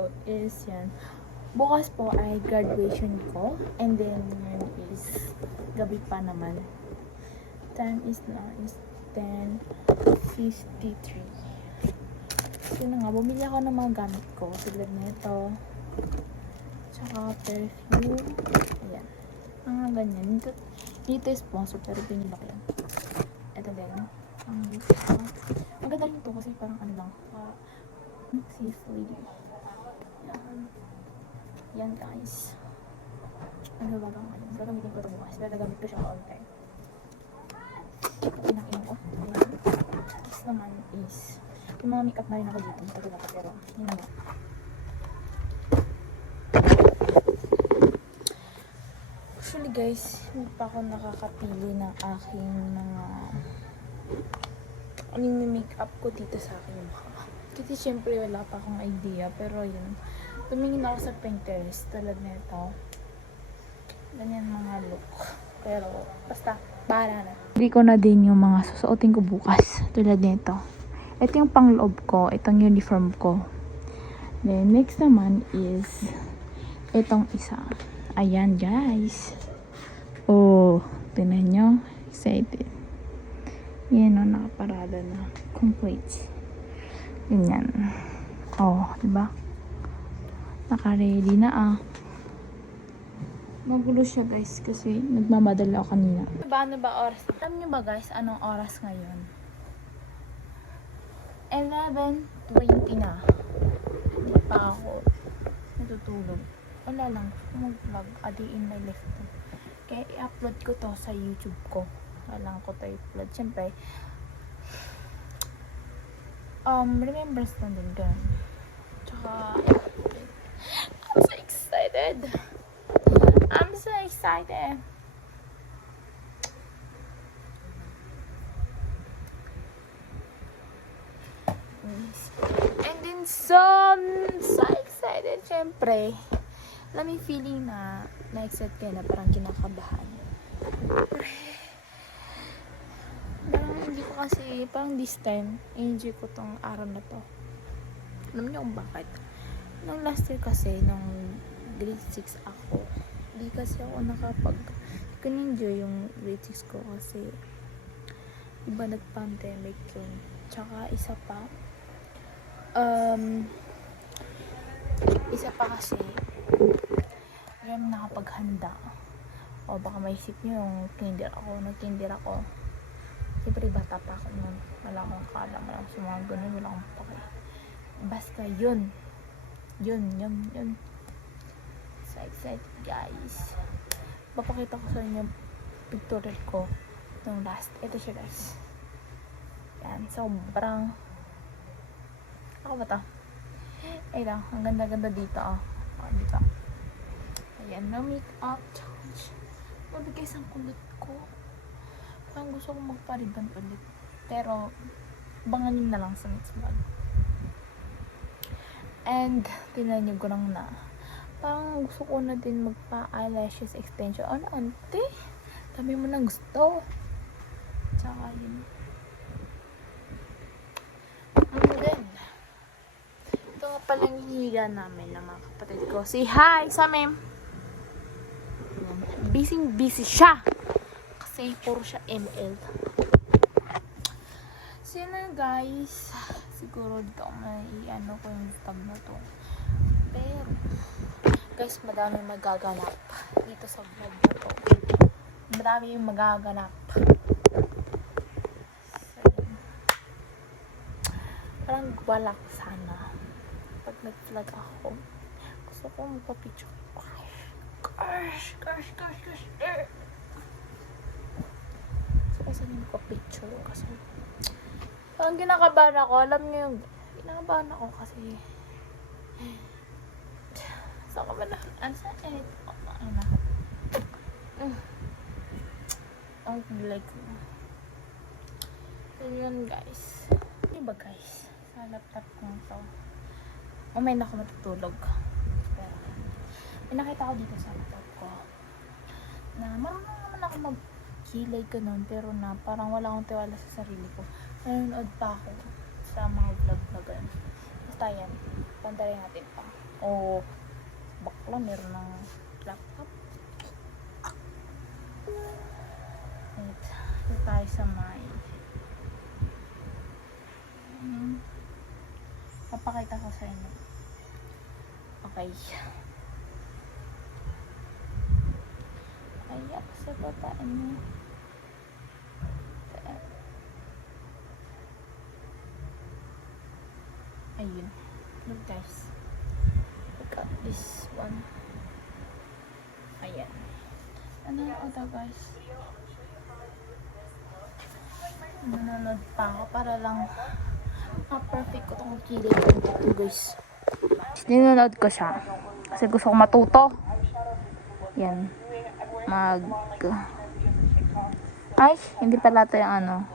video is yan. Bukas po ay graduation ko. And then, yun is gabi pa naman. Time is now is 10:53. So na nga, bumili ako ng mga gamit ko. Tulad nito. Tsaka perfume. Ayan. Mga ganyan. Dito is sponsor pero pinili ko yan. Ito din. Maganda rin ito kasi parang ano lang. Safe lady. Yan. Yan guys. Ano ba bang ano? Gagamitin ko ito bukas. Pero nagamit ko siya all time. Pinakin ko. Ayan. Next naman is yung mga makeup na rin ako dito. Tagal ako pero yun na nga. Actually guys, hindi pa ako nakakapili ng aking mga anong makeup ko dito sa aking mukha. Kasi syempre wala pa akong idea. Pero yun, tumingin ako sa Pinterest tulad nito. Ganyan mga look. Pero basta, bahala na. Hindi ko na din yung mga susuotin ko bukas. Tulad nito. Ito yung pangloob ko. Itong uniform ko. Then next naman is itong isa. Ayan guys. Oh, tingnan nyo. Excited. Yan o, nakaparada na. Complete. Ganyan. Oh, diba? Naka-ready na ah. Magulo siya guys kasi nagmamadala ako kanina. Ano ba oras? Alam nyo ba guys anong oras ngayon? 11:20 na. Hindi pa ako natutulog. Wala lang. Mag-vlog. A day in my life. Kaya i-upload ko to sa YouTube ko. Walang ko to i-upload. Siyempre, remembrance na din ganun. Tsaka, I'm so excited. I'm so excited. And then so excited. Siyempre, alam mo yung feeling na na-excite ka na parang kinakabahan. Parang hindi ko kasi, parang this time, enjoy ko tong araw na to. Alam niyo kung bakit? Nung last year kasi, nung grade 6 ako, hindi kasi ako na-enjoy yung grade 6 ko kasi iba nag-pandemic yun. Tsaka isa pa kasi hindi nakapaghanda. O baka maisip nyo yung nag-kinder ako. Siyempre bata pa ako nun. Wala akong kaalam. Wala akong sumagot nun. Wala akong pake. Basta yun. So excited guys. Papakita ko sa inyo pictorial ko nung last. Ito siya guys. Yan. Sobrang ako ba ito? Ay lang. Ang ganda-ganda dito oh. Dito. Ayan. No make-up challenge. Grabe guys ang kulot ko. Parang gusto kong magpa-ribbon ulit. Pero banganin na lang sa next vlog. And tinanong ko lang na parang gusto ko na din magpa-eyelashes extension. Ano, ante? Dami mo nang gusto. Tsaka yun. And then, ito nga palang hihiga namin ng mga kapatid ko. Say hi sa mem. Busy siya. Kasi puro siya ML. So yun na guys. Siguro dito ako ano ko yung tab na to. Pero guys, madami magaganap dito sa vlog na to. Madami yung magaganap. So, parang wala sana pag nag-vlog ako. Gusto ko magpa-picture. Gosh. So kasi magpa-picture kasi parang ginakabahan ako. Alam niyo yung ginakabahan ako kasi saan ka ba na? Ano sa edit? Ang like mo. So yun guys. Ano ba guys? Sa laptop ko to. Mamaya na ako matutulog. Pero may nakita ko dito sa laptop ko na marunong naman ako mag-kilay ganun. Pero na parang wala akong tiwala sa sarili ko. Nanonood pa ako sa mga vlog na ganun. Basta yan. Pantarin natin pa. O bakla, meron ng laptop. Wait, ito tayo sa may papakita ko sa inyo. Okay. Ayak sa baba niya. Ayun. Look guys. Look at this one. Ayan. Ano yung ito guys? Nanonood pa ako para lang perfect ko itong kilay ko dito guys. Nanonood ko siya kasi gusto ko matuto. Yan. Ay, hindi pala ito yung ano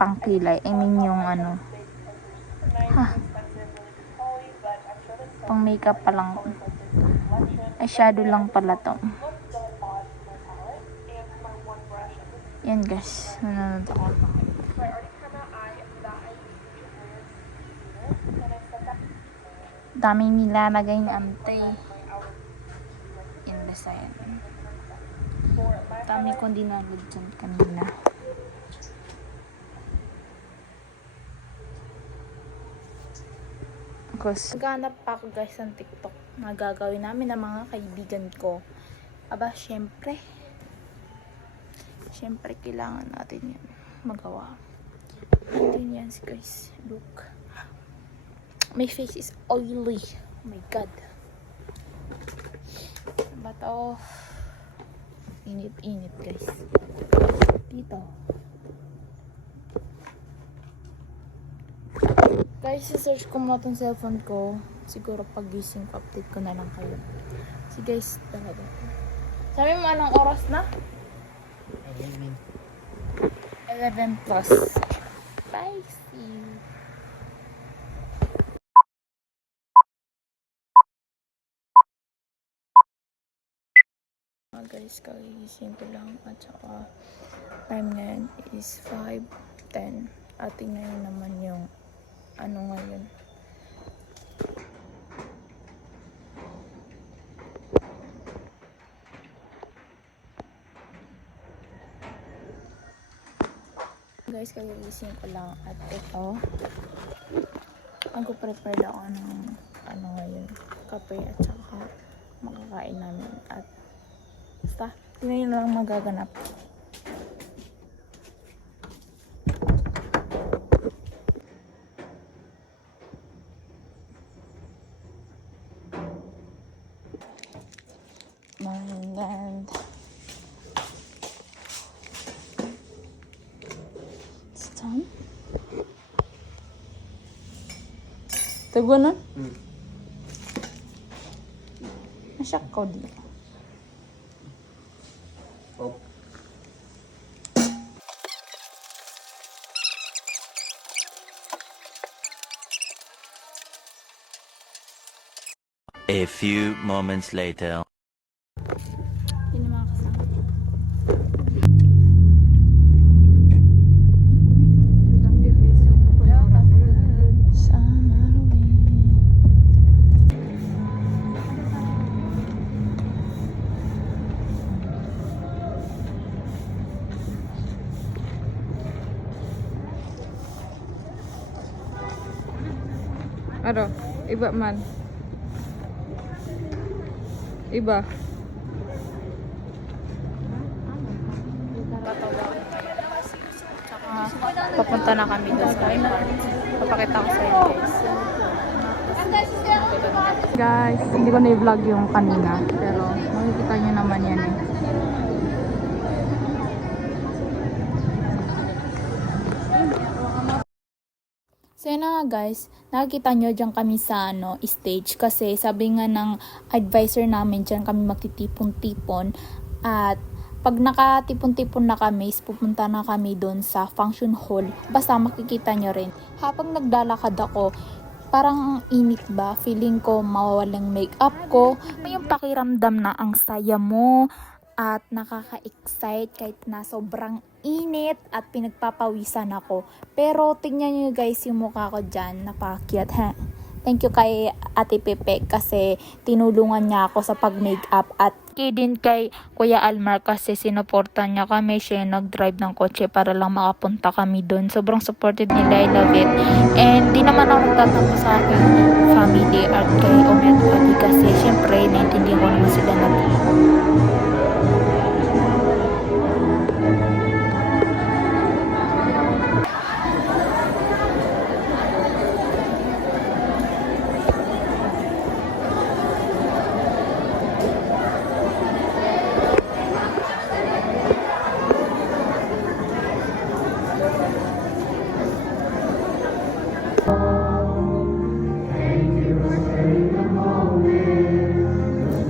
pangkilay. I mean yung ano pang makeup pa lang. Eyeshadow lang pala to. Yan guys, nanonood ako. Daming nilalagay ng ante. Yan basta yan. Dami kong dinagod dyan kanina. Naghanap pa ako guys ng TikTok na gagawin namin ng mga kaibigan ko. Aba, syempre kailangan natin yan magawa. Natin yan guys. Look, my face is oily. Oh my god. But oh, init guys dito. Guys, search ko muna itong cellphone ko. Siguro pag gising ko, update ko na lang kayo. Si guys, talaga. Sabi mo anong oras na? 11 plus. Bye, see you. Guys, kagising ko lang at saka time ngayon is 5:10 at tingnan naman yung ano ngayon. Guys, kagising ko lang at ito mag-prepare ako ng ano ngayon, kape at saka makakain namin at basta, tingnan nyo lang magaganap. And it's done. Tago na? Nasyak ko dito. Oh. A few moments later. Yun yung mga kasama. Ano? Iba man. Iba. Papunta na kami doon sa iPad. Papakita ko sa inyo guys. Guys, hindi ko na-vlog yung kanina. Pero makikita nyo naman yan eh. So yun na nga guys, nakikita nyo dyan kami sa stage kasi sabi nga ng advisor namin dyan kami magtitipon-tipon at pag nakatipon-tipon na kami, pupunta na kami doon sa function hall. Basta makikita nyo rin. Habang naglalakad ako, parang ang init ba? Feeling ko mawawalang makeup ko. May yung pakiramdam na ang saya mo at nakaka-excite kahit na sobrang init at pinagpapawisan ako. Pero tingnan nyo guys yung mukha ko dyan, napaka-cute ha. Thank you kay Ate Pepe kasi tinulungan niya ako sa pag-makeup at din kay Kuya Almar kasi sinuportan niya kami. Siya yung nag-drive ng kotse para lang makapunta kami doon. Sobrang supported nila. I love it. And di naman ako nagtatampo sa aking family at kay Omi at Ate kasi syempre naintindihan ko naman sila na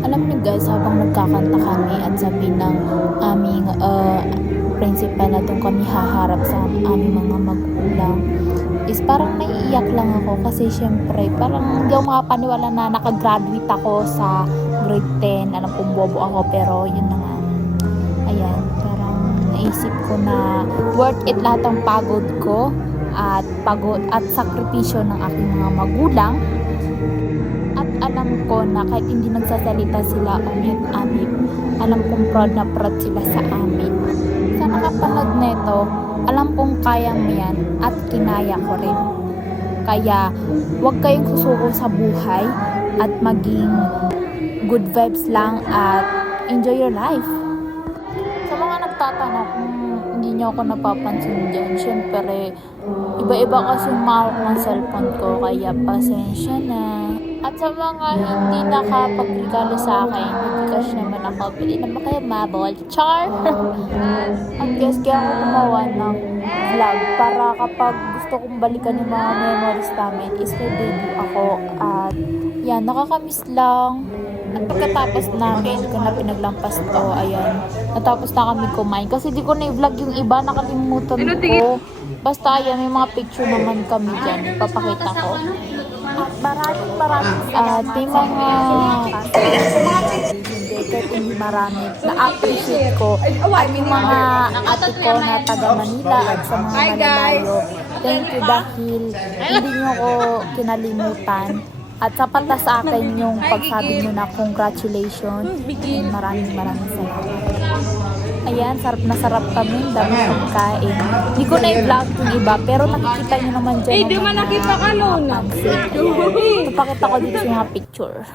alam niyo guys, habang nagkakanta kami at sabi ng aming principal na doon kami haharap sa aming mga magulang is parang naiiyak lang ako kasi syempre parang hindi ako makapaniwala na nakagraduate ako sa grade 10. Alam kong bobo ako pero yun na nga. Ayan, parang naisip ko na worth it lahat ng pagod ko at sakripisyo ng aking mga magulang. At alam ko na kahit hindi nagsasalita sila o mute amin, alam kong proud na proud sila sa amin. Sa nakapanood nito, alam kong kaya mo yan at kinaya ko rin. Kaya huwag kayong susuko sa buhay at maging good vibes lang at enjoy your life. Sa mga nagtatanong kung hindi nyo ako napapansin dyan, syempre iba-iba kasi umawak ng cellphone ko kaya pasensya na. At sa mga hindi nakapagregalo sa akin, hindi kasi naman ako bili naman kayo mabol. Char! At guys, kaya ako gumawa ng vlog para kapag gusto kong balikan yung mga memories namin is may baby ako. At yan, nakakamiss lang. At pagkatapos namin, kung na pinaglampas ko, ayan, natapos na kami kumain. Kasi di ko na i-vlog yung iba, nakalimutan ko. Basta ayan, may mga picture naman kami dyan. Ipapakita ko. At maraming at may mga kahit hindi marami na-appreciate ko at yung mga ate ko na taga Manila at sa mga malalayo. Thank you dahil hindi nyo ko kinalimutan at sapat na sa akin yung pagsabi nyo na congratulations and maraming salamat. Ayan, sarap na sarap kami, dami pagkain. Hindi ko na i-vlog yung iba, pero nakikita nyo naman dyan. Di man nakita ka noon. Ipakita ko dito yung mga picture.